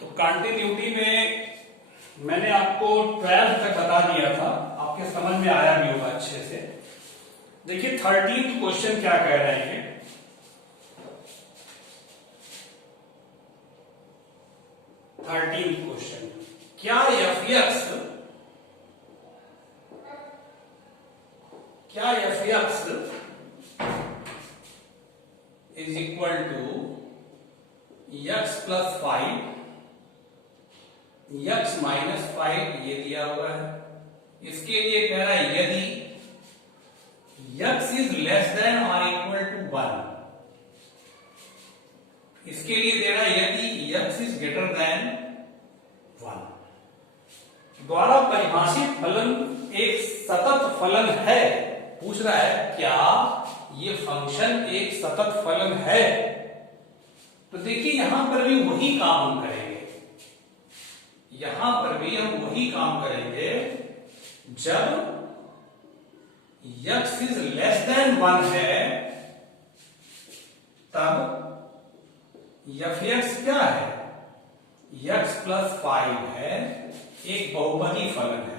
तो कंटिन्यूटी में मैंने आपको 12 तक बता दिया था, आपके समझ में आया भी होगा अच्छे से। देखिए 13th क्वेश्चन क्या कह रहे हैं। 13th क्वेश्चन, क्या f x is equal to x plus 5 x minus 5 ये दिया हुआ है। इसके लिए कह रहा है यदि x इज लेस देन और इक्वल टू 1, इसके लिए दे रहा है यदि x इज ग्रेटर देन 1 द्वारा परिभाषित फलन एक सतत फलन है। पूछ रहा है क्या ये फंक्शन एक सतत फलन है। तो देखिए यहां पर भी वही काम हम करेंगे, यहां पर भी हम वही काम करेंगे। जब x इज लेस देन 1 है तब एफ एक्स क्या है, x प्लस 5 है, एक बहुपदी फलन है।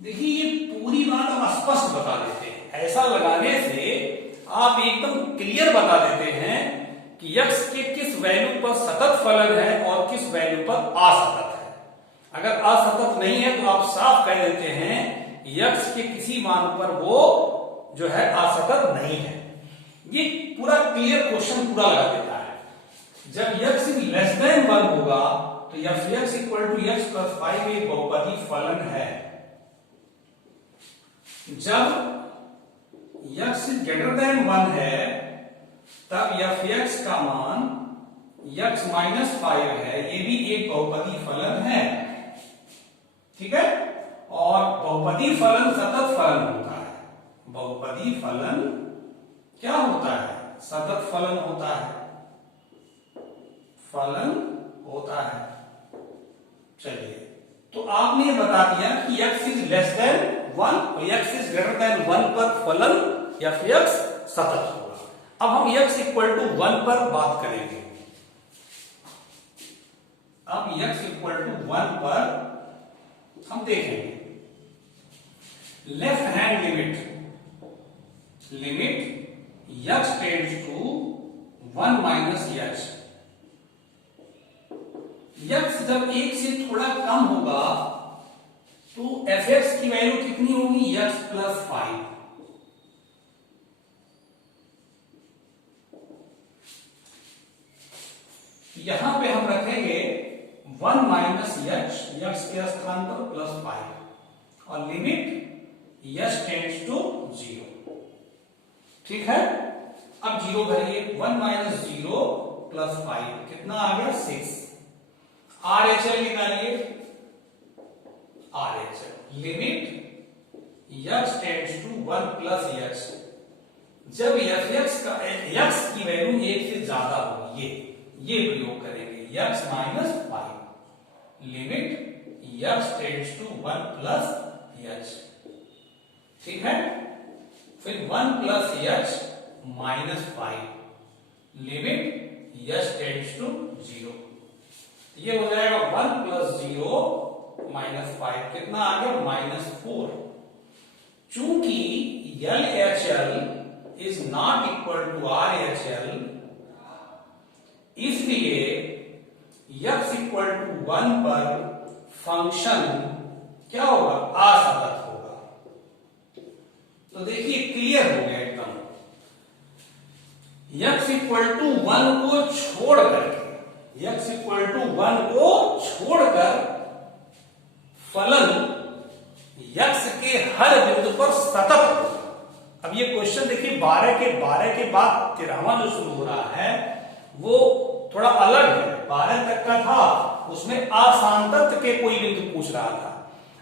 देखिए ये पूरी बात हम स्पष्ट बता देते हैं, ऐसा लगाने से आप एकदम क्लियर बता देते हैं कि x के किस वैल्यू पर सतत फलन है और किस वैल्यू पर असतत है। अगर असतत नहीं है तो आप साफ कह देते हैं x के किसी मान पर वो जो है असतत नहीं है। ये पूरा क्लियर क्वेश्चन पूरा लगा देता है। जब x इज लेस देन 1 होगा तो f x equal to x plus 5 एक बहुपदी फलन है। जब x इज ग्रेटर देन 1 है तब एफ एक्स का मान x माइनस 5 है, ये भी एक बहुपदी फलन है। ठीक है, और बहुपदी फलन सतत फलन होता है। बहुपदी फलन क्या होता है, सतत फलन होता है, फलन होता है। चलिए तो आपने ये बता दिया कि x इज लेस देन 1 और x इज ग्रेटर देन 1 पर फलन एफ एक्स सतत होगा। अब हम x इक्वल टू 1 पर बात करेंगे। अब x इक्वल टू 1 पर हम देखेंगे left hand limit x tends to 1 minus x। x जब 1 से थोड़ा कम होगा तो एफ एक्स की वैल्यू कितनी होगी, x प्लस 5। यहां पे हम रखेंगे 1 माइनस x के स्थान पर प्लस 5 और लिमिट x टेंड्स टू 0। ठीक है, अब 0 भरिए, 1 माइनस 0 प्लस 5 कितना आ गया 6। RHL निकालिए, RHL limit x tends to 1 plus x। जब एफ एक्स का x की वैल्यू 1 से ज्यादा होगी ये प्रयोग करेंगे, x minus 5 limit x tends to 1 plus h। ठीक है, फिर 1 plus h minus 5 limit h tends to 0। ये हो जाएगा 1 प्लस 0 माइनस 5 कितना आ गया -4। चूंकि LHL is not equal to RHL इसलिए x इक्वल टू 1 पर फंक्शन क्या होगा, असतत होगा। तो देखिए क्लियर हो गया एकदम। x इक्वल टू 1 को छोड़ करके, x इक्वल टू 1 को छोड़कर फलन x के हर बिंदु पर सतत होगा। अब ये क्वेश्चन देखिए 12 के बाद 13वां जो शुरू हो रहा है वो थोड़ा अलग है। 12 तक का था उसमें असांतत्य के कोई बिंदु पूछ रहा था।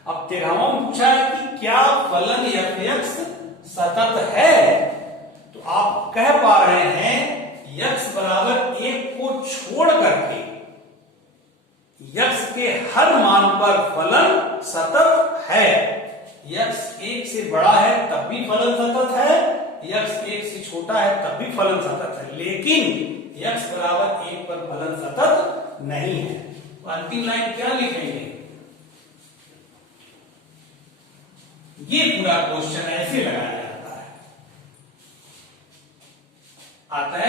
अब 13वां में पूछा है कि क्या फलन एफ एक्स सतत है। तो आप कह पा रहे हैं x बराबर 1 को छोड़ करके x के हर मान पर फलन सतत है। x 1 से बड़ा है तब भी फलन सतत है, x 1 से छोटा है तब भी फलन सतत है। लेकिन x बराबर 1 पर नहीं है। तो अंतिम लाइन क्या लिखेंगे? ये पूरा क्वेश्चन ऐसे लगाया जाता है। अतः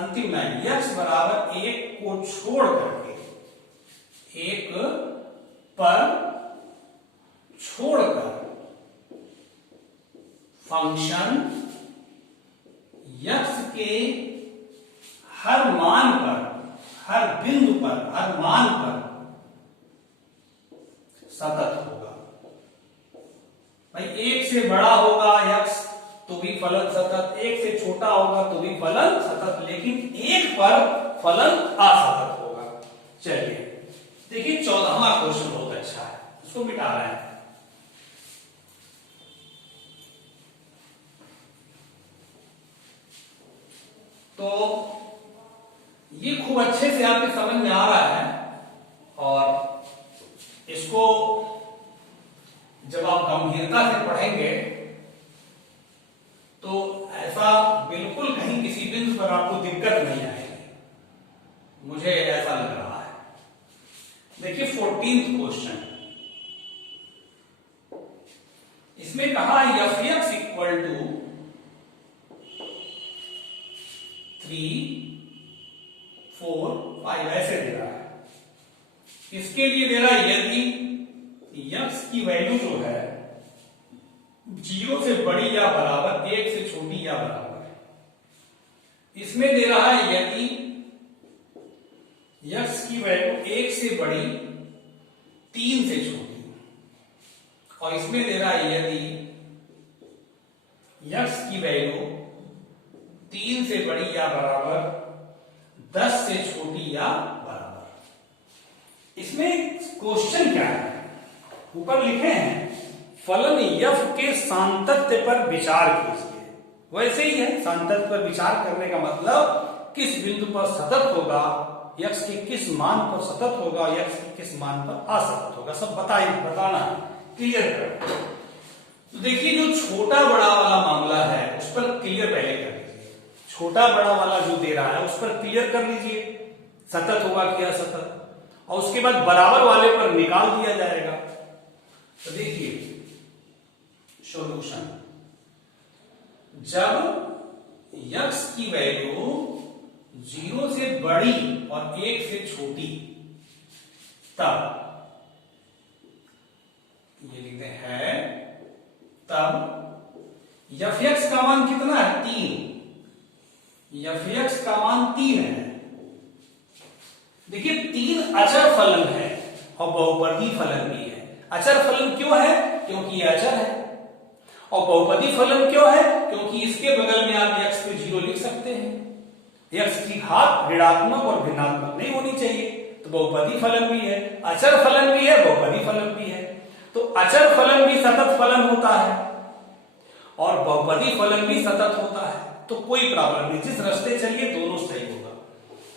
अंतिम लाइन x बराबर 1 को छोड़ करके, 1 पर छोड़कर फंक्शन x के हर मान पर, हर बिंदु पर, हर मान पर सतत होगा। भाई 1 से बड़ा होगा x तो भी फलन सतत, 1 से छोटा होगा तो भी फलन सतत, लेकिन 1 पर फलन असतत होगा। चलिए देखिए 14वां क्वेश्चन बहुत अच्छा है, उसको मिटा रहे हैं। तो ये खूब अच्छे से आपके समझ में आ रहा है, और इसको जब आप गंभीरता से पढ़ेंगे तो ऐसा बिल्कुल कहीं किसी बिंदु पर आपको दिक्कत नहीं आएगी, मुझे ऐसा लग रहा है। देखिए 14th क्वेश्चन, इसमें कहा f(x) इक्वल टू 3, 4, 5 ऐसे दे रहा है। इसके लिए दे रहा है यदि x की वैल्यू जो है 0 से बड़ी या बराबर, 1 से छोटी या बराबर। इसमें दे रहा है यदि x की वैल्यू 1 से बड़ी, 3 से छोटी, और इसमें दे रहा है यदि x की वैल्यू 3 से बड़ी या बराबर, 10 से छोटी या बराबर। इसमें क्वेश्चन क्या है? ऊपर लिखे हैं फलन f के सांतत्य पर विचार कीजिए। वैसे ही है, सांतत्य पर विचार करने का मतलब किस बिंदु पर सतत होगा, x के किस मान पर सतत होगा, x के किस मान पर असतत होगा, सब बताना है, क्लियर कर। तो देखिए जो छोटा बड़ा वाला मामला है उस पर क्लियर पहले कर लीजिए। छोटा बड़ा वाला जो दे रहा है उस पर क्लियर कर लीजिए, सतत होगा कि असतत, और उसके बाद बराबर वाले पर निकाल दिया जाएगा। तो देखिए सॉल्यूशन, जब x की वैल्यू 0 से बड़ी और 1 से छोटी, तब ये लिखते हैं, तब f(x) का मान कितना है? 3। f(x) का मान 3 है। देखिए 3 अचर फलन है और बहुपदी फलन भी है। अचर फलन क्यों है? क्योंकि ये अचर है। और बहुपदी फलन क्यों है? क्योंकि इसके बगल में आप x पे 0 लिख सकते हैं। x की घात ऋणात्मक और भिन्नात्मक नहीं होनी चाहिए, तो बहुपदी फलन भी है, अचर फलन भी है, बहुपदी फलन भी है। तो अचर फलन भी सतत फलन होता है और बहुपदी फलन भी सतत होता है, तो कोई प्रॉब्लम नहीं, जिस रास्ते चलिए दोनों सही होगा।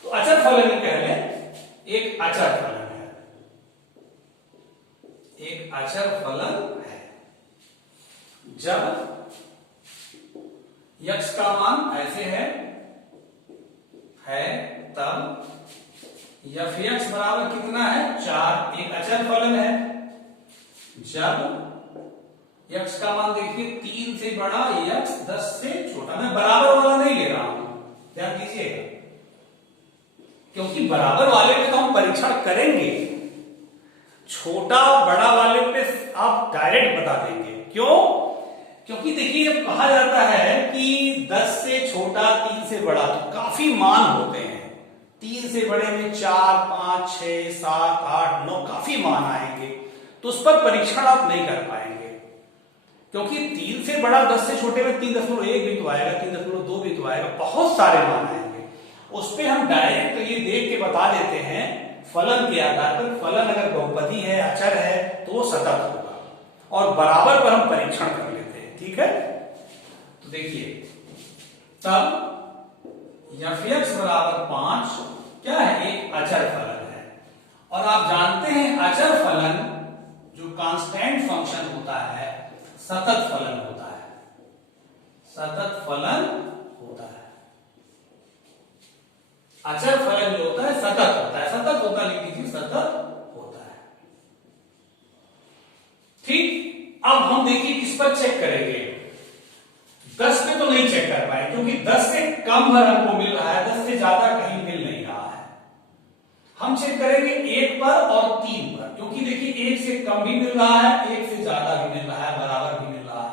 तो अचर फलन ही कह लें, एक अचर फलन है, एक अचर फलन है। जब x का मान ऐसे है तब f(x) बराबर कितना है? 4, एक अचर फलन है। जब x का मान देखिए 3 से बड़ा, x 10 से छोटा, मैं बराबर वाला नहीं ले रहा हूं, ध्यान दीजिएगा, क्योंकि बराबर वाले पे तो हम परीक्षण करेंगे, छोटा बड़ा वाले पे आप डायरेक्ट बता देंगे। क्यों? क्योंकि देखिए कहा जाता है कि 10 से छोटा 3 से बड़ा, तो काफी मान होते हैं। 3 से बड़े में 4, 5, 6, 7, 8, 9 काफी मान आएंगे, तो उस पर परीक्षण आप नहीं कर पाएंगे, क्योंकि 3 से बड़ा 10 से छोटे में 3.1 भी तो आएगा, 3.2 भी तो आएगा, बहुत सारे मान आएंगे। उस पर हम डायरेक्ट ये देख के बता देते हैं फलन के आधार पर। फलन अगर बहुपदी है, अचर है, तो वो सतत होगा, और बराबर पर हम परीक्षण कर लेते हैं। ठीक है, तो देखिए तब f(x) बराबर 5 क्या है? एक अचर फलन है। और आप जानते हैं अचर फलन जो कांस्टेंट फंक्शन होता है सतत फलन होता है, सतत फलन होता है। अचर फलन जो होता है सतत होता है, सतत होता लिख दीजिए, सतत होता है। ठीक, अब हम देखिए किस पर चेक करेंगे। 10 पे तो नहीं चेक कर पाए क्योंकि 10 से कम भर हमको मिल रहा है, 10 से ज्यादा कहीं मिल नहीं रहा है। हम चेक करेंगे 1 पर और 3 पर, क्योंकि देखिए 1 से कम भी मिल रहा है, 1 से ज्यादा भी मिल रहा है, बराबर भी मिल रहा है।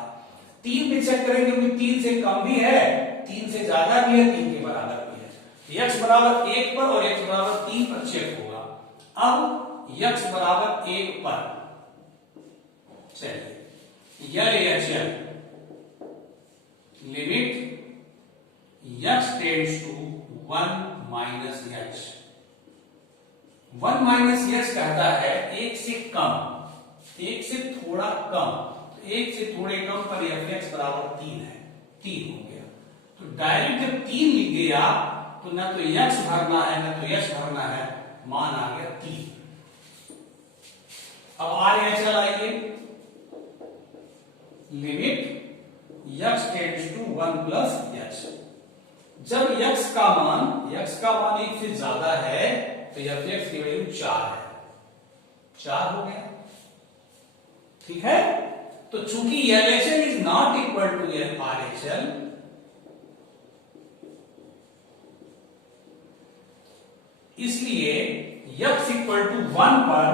3 पे चेक करेंगे क्योंकि 3 से कम भी है, 3 से ज्यादा भी है, 3 के बराबर भी है। x बराबर 1 पर और x बराबर 3 पर चेक होगा। अब x बराबर 1 पर चलिए LHL limit x tends to 1 minus h। 1 minus h कहता है 1 से कम, 1 से थोड़ा कम, तो 1 से थोड़े कम पर fx बराबर 3 है, 3 हो गया। तो डायरेक्ट जब 3 लिख दिया तो ना तो x भरना है ना तो h भरना है, मान आ गया 3। अब RHL आइए, limit x tends to 1 plus h। जब x का मान 1 से ज्यादा है तो fx की वैल्यू 4 है, 4 हो गया। ठीक है, तो चूंकि LHL is not equal to RHL, इसलिए x इक्वल टू 1 पर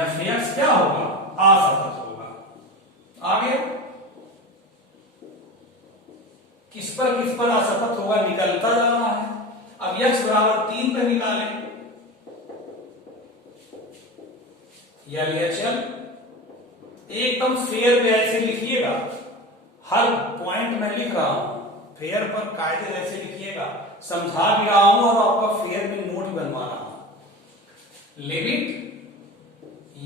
fx क्या होगा, असतत होगा। आगे किस पर असतत होगा, निकलता जा रहा है। अब x बराबर 3 पर निकालें, LHL एकदम फेयर पे ऐसे लिखिएगा, हर पॉइंट में लिख रहा हूं, फेयर पर कायदे ऐसे लिखिएगा, समझा भी रहा हूं और आपका फेयर में नोट बनवा रहा हूं। Limit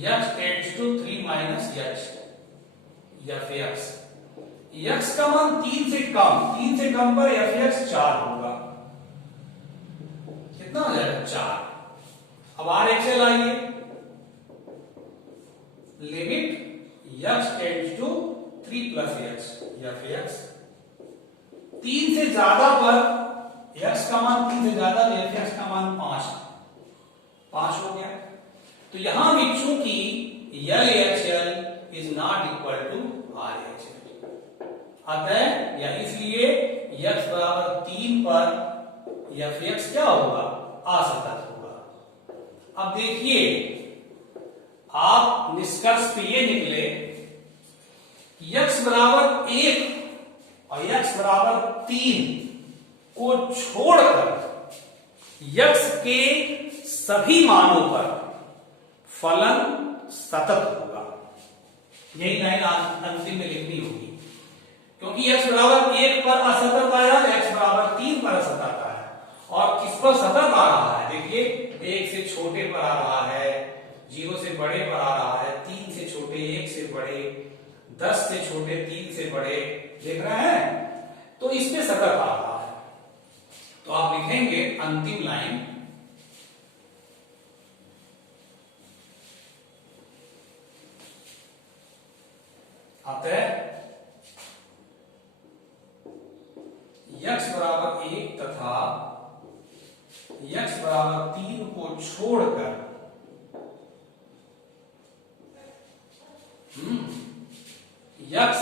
x tends to 3 minus h fx, x का मान 3 से कम पर fx 4 होगा। कितना हो जाएगा, 4। अब RHL आइए, limit x tends to 3 plus h fx, 3 से ज्यादा पर x का मान 3 से ज्यादा तो fx का मान 5 हो गया। तो यहां भी चूंकि LHL is not equal to RHL, अतः या इसलिए x बराबर 3 पर fx क्या होगा, असतत होगा। अब देखिए आप निष्कर्ष पे ये निकले कि x बराबर 1 और x बराबर 3 को छोड़कर x के सभी मानों पर फलन सतत होगा। यही लाइन अंतिम में लिखनी होगी, क्योंकि x बराबर 1 पर असतत आया, x बराबर 3 पर असतत आया, और किस पर सतत आ रहा है, देखिए 1 से छोटे पर आ रहा है, 0 से बड़े पर आ रहा है, 3 से छोटे 1 से बड़े, 10 से छोटे 3 से बड़े, देख रहे हैं, तो इसमें सतत आ रहा है। तो आप लिखेंगे अंतिम लाइन, अतः x बराबर 1 तथा x बराबर 3 को छोड़कर x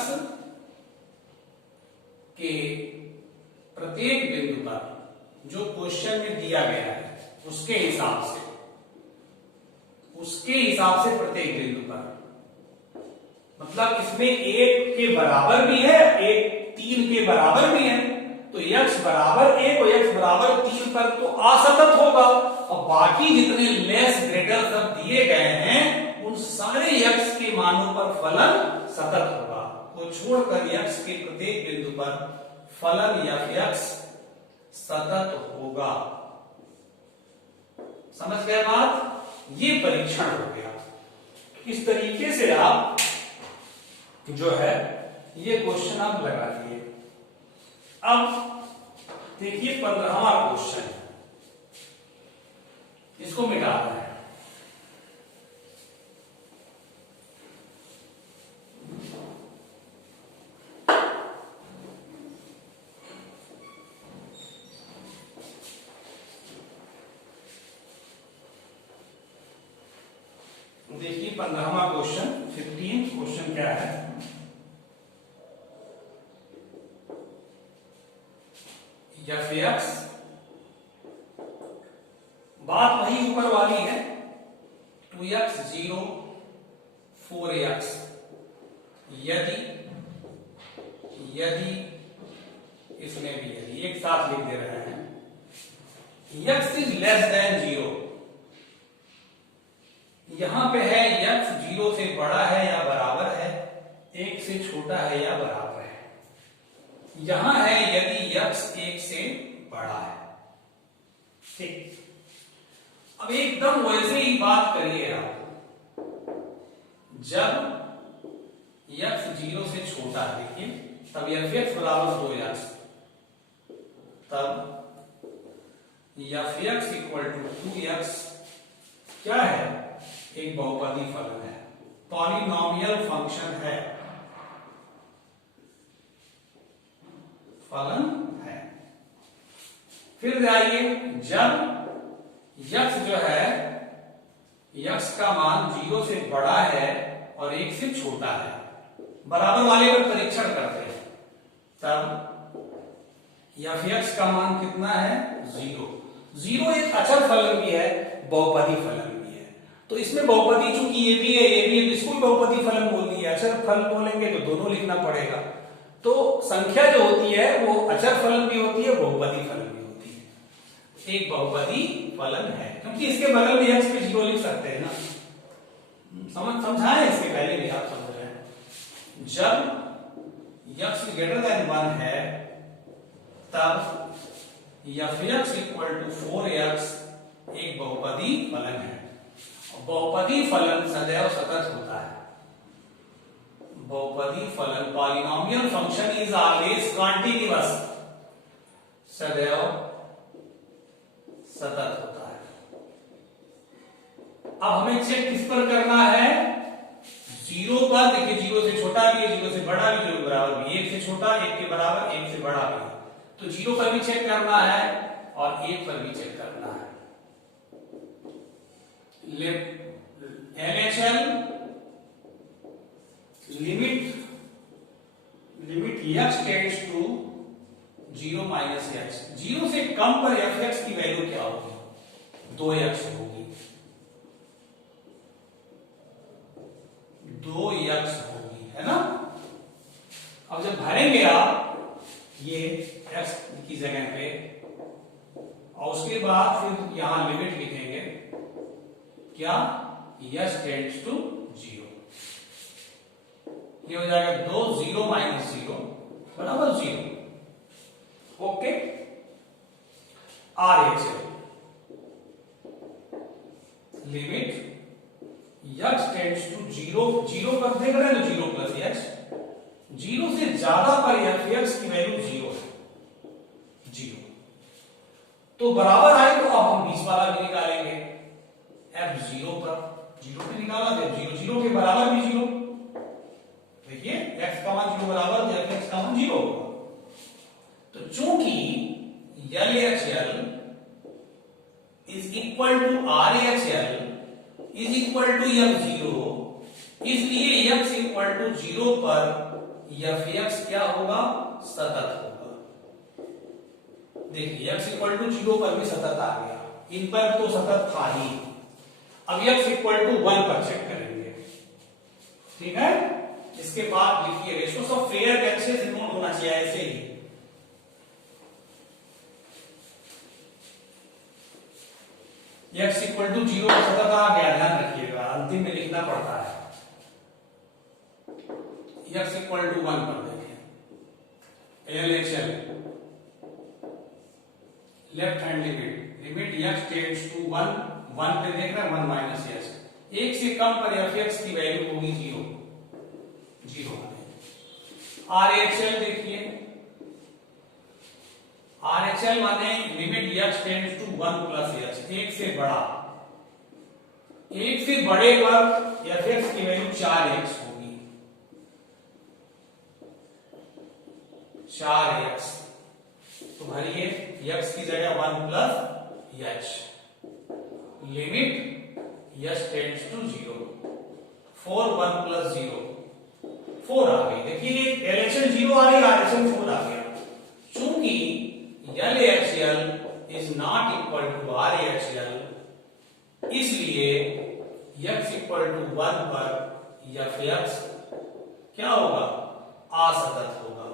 के प्रत्येक बिंदु पर जो क्वेश्चन में दिया गया है उसके हिसाब से प्रत्येक बिंदु पर, मतलब इसमें 1 के बराबर भी है, 3 के बराबर भी है, तो x बराबर 1 और x बराबर 3 पर तो असतत होगा, और बाकी जितने लेस ग्रेटर सब दिए गए हैं उन सारे x के मानों पर फलन सतत होगा, को छोड़कर x के प्रत्येक बिंदु पर फलन fx सतत होगा। समझ गए बात, ये परीक्षण हो गया। इस तरीके से आप जो है ये क्वेश्चन आप लगा दिए। अब देखिए 15वां क्वेश्चन, इसको मिटाना है। देखिए 15वां क्वेश्चन, 15th क्वेश्चन क्या है? एफ एक्स, बात वही ऊपर वाली है, 2x 0 4x, यदि इसमें भी यदि एक साथ लिख दे रहे हैं, x इज लेस देन 0, यहां पे है x 0 से बड़ा है या बराबर है, 1 से छोटा है या बराबर है, यहां है यदि x 1 से बड़ा है। ठीक, अब एकदम वैसे ही बात करिए आप, जब x 0 से छोटा है, देखिए तब f(x) बराबर 2x, तब f(x) इक्वल टू 2x क्या है? एक बहुपदी फलन है, पॉलिनोमियल फंक्शन है, फलन है। फिर आइए, जब x जो है, x का मान 0 से बड़ा है और 1 से छोटा है, बराबर वाले पर परीक्षण करते हैं, तब f(x) का मान कितना है? 0। 0 एक अचर फलन भी है, बहुपदी फलन भी है, तो इसमें बहुपदी चूंकि ये भी है ये भी है, तो इसको बहुपदी फलन बोल दिए, अचर फलन बोलेंगे तो दोनों लिखना पड़ेगा। तो संख्या जो होती है वो अचर फलन भी होती है, बहुपदी फलन भी होती है, एक बहुपदी फलन है, क्योंकि इसके बगल में x पे 0 लिख सकते हैं ना, समझाएं इसके पहले भी आप समझ रहे हैं। जब x ग्रेटर देन 1 है, तब f(x) इक्वल टू 4x एक बहुपदी फलन है, बहुपदी फलन सदैव सतत होता है, बहुपदी फलन polynomial function is always continuous, सदैव सतत होता है। अब हमें चेक किस पर करना है? 0 पर, देखिए 0 से छोटा भी है, 0 से बड़ा भी, 0 के बराबर भी, 1 से छोटा 1 के बराबर 1 से बड़ा भी, तो 0 पर भी चेक करना है और 1 पर भी चेक करना है। LHL limit x tends to 0 minus x, 0 से कम पर f(x) की वैल्यू क्या होगी? 2x होगी, 2x होगी, है ना। अब जब भरेंगे आप ये x की जगह पे, और उसके बाद फिर यहां लिमिट लिखेंगे, क्या? x टेंड्स टू 0, ये हो जाएगा 2 0 माइनस 0 बराबर 0। Okay, RHL limit x tends to 0, 0 पर देख रहे हैं तो 0 प्लस x, 0 से ज्यादा पर f(x) की वैल्यू 0 है, 0, तो बराबर आए तो अब हम 20 वाला भी निकालेंगे, f 0 पर 0 पे निकाला तो 0 0 के बराबर भी 0, देखिए x का मान 0 बराबर तो f(x) का मान 0 होगा। तो चूंकि LHL is equal to RHL is equal to f(0), इसलिए x इक्वल टू 0 पर f(x) क्या होगा? सतत होगा। देखिए x इक्वल टू 0 पर भी सतत आ गया, इन पर तो सतत था ही। अब x इक्वल टू 1 पर चेक करेंगे, ठीक है। इसके बाद लिखिए रेशियो ऑफ फेयर के अच्छे से नोट होना चाहिए, ऐसे ही x इक्वल टू 0 पर सतत आ गया, ध्यान रखिएगा, अंतिम में लिखना पड़ता है। x इक्वल टू 1 पर देखें, LHL left hand limit x tends to 1 पे देख रहे हैं 1 माइनस x, 1 से कम पर f(x) की वैल्यू होगी 0, 0। RHL देखिए, RHL माने limit x tends to 1 plus x, 1 से बड़ा, 1 से बड़े पर f(x) की वैल्यू 4x होगी, 4x, तो भरिए x की जगह 1 plus h, limit h tends to 0, 4 1 plus 0 4 आ गई। देखिए LHL 0 आ रही, RHL 4 आ गया। चूंकि LHL is not equal to RHL, इसलिए x इक्वल टू 1 पर f(x) क्या होगा? असतत होगा,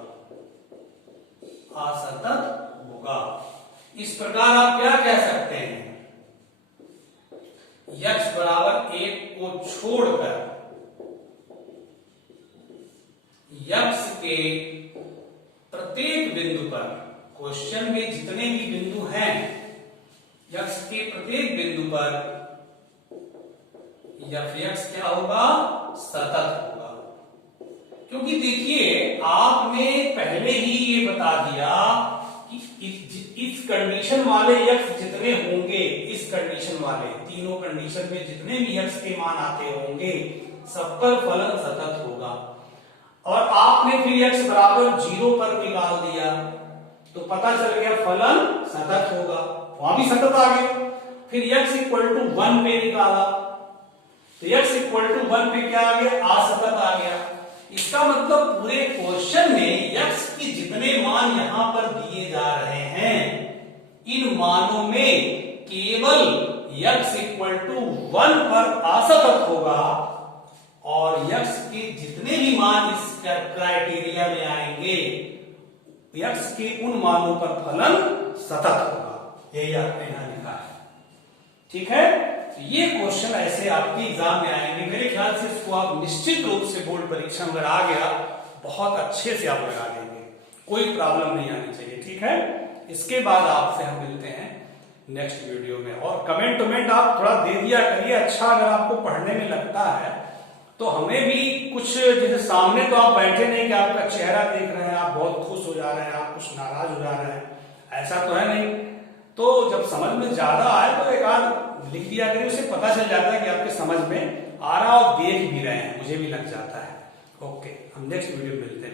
असतत होगा। इस प्रकार आप क्या कह सकते हैं? x बराबर 1 को छोड़कर x के प्रत्येक बिंदु पर, क्वेश्चन में जितने भी बिंदु हैं, x के प्रत्येक बिंदु पर f(x) क्या होगा? सतत होगा। क्योंकि देखिए आपने पहले ही ये बता दिया कि इस कंडीशन वाले x जितने होंगे, इस कंडीशन वाले तीनों कंडीशन में जितने भी x के मान आते होंगे, सब पर फलन सतत होगा। और आपने फिर x बराबर 0 पर निकाल दिया तो पता चल गया फलन सतत होगा, वहां भी सतत आ गया। फिर x इक्वल टू 1 पे निकाला तो x इक्वल टू 1 पे क्या आ गया? असतत आ गया। इसका मतलब पूरे क्वेश्चन में x के जितने मान यहां पर दिए जा रहे हैं, इन मानों में केवल x इक्वल टू 1 पर असतत होगा और x के जितने भी मान इस क्राइटेरिया में आएंगे, x के उन मानों पर फलन सतत होगा। यही आपने यहां लिखा है, ठीक है। तो ये क्वेश्चन ऐसे आपके एग्जाम में आएंगे। मेरे ख्याल से इसको आप निश्चित रूप से बोर्ड परीक्षा में आ गया, बहुत अच्छे से आप लगा देंगे, कोई प्रॉब्लम नहीं आनी चाहिए, ठीक है। इसके बाद आपसे हम मिलते हैं नेक्स्ट वीडियो में। और कमेंट आप थोड़ा दे दिया करिए, अच्छा अगर आपको पढ़ने में लगता है तो हमें भी कुछ, जैसे सामने तो आप बैठे नहीं कि आपका चेहरा देख रहे हैं, आप बहुत खुश हो जा रहे हैं, आप कुछ नाराज हो जा रहे हैं, ऐसा तो है नहीं। तो जब समझ में ज्यादा आए तो एक आध लिख दिया करिए, उससे पता चल जाता है कि आपके समझ में आ रहा और देख भी रहे हैं, मुझे भी लग जाता है। ओके, हम नेक्स्ट वीडियो में मिलते हैं।